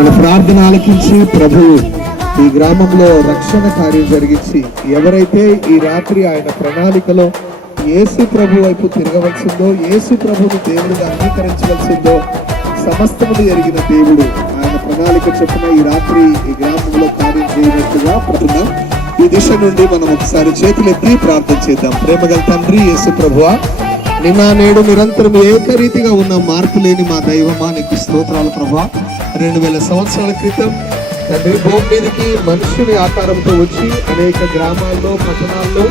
మన ప్రార్థన ఆలకించి ప్రభు ఈ గ్రామంలో రక్షణ కార్యం జరిగించి ఎవరైతే ఈ రాత్రి ఆయన ప్రణాళికలో యేసు ప్రభు వైపు తిరగవలసిందో, యేసు ప్రభుని దేవుడిగా అంగీకరించవలసిందో సమస్తమును ఎరిగిన దేవుడు ఆయన ప్రణాళిక చొప్పున ఈ రాత్రి ఈ గ్రామంలో కార్యం చేయనట్టుగా ప్రభుత్వం ఈ దిశ నుండి మనం ఒకసారి చేతులెత్తి ప్రార్థన చేద్దాం. ప్రేమగల తండ్రి యేసు ప్రభువా, నిన్న నేడు నిరంతరం ఏకరీతిగా ఉన్న మార్పు లేని మా దైవమా, నీకు స్తోత్రాలు ప్రభా. 2000 సంవత్సరాల క్రితం తండ్రి భూమి మీదకి మనుషుని ఆకారంతో వచ్చి అనేక గ్రామాల్లో పట్టణాల్లో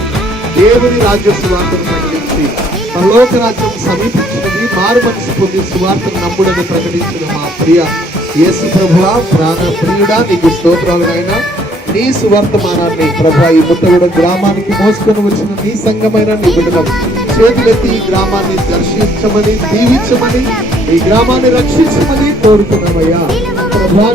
దేవుని రాజ్య సువార్తను ప్రకటించి పరలోక రాజ్యం సమీపించినది, మారు మనసు పొంది సువార్తను నమ్ముడని ప్రకటించిన మా ప్రియ యేసు ప్రభువా, ప్రాణ ప్రియుడా, నీకు స్తోత్రాలు నాయనా. నీ సువర్తమానాన్ని ప్రభా ఈ ముత్తగూడ గ్రామానికి మోసుకొని వచ్చిన నీ సంఘమైన నీ బిడ్డలం చేతులెత్తి ఈ గ్రామాన్ని దర్శించమని, దీవించమని, ఈ గ్రామాన్ని రక్షించమని కోరుతున్నామయ్యా ప్రభా.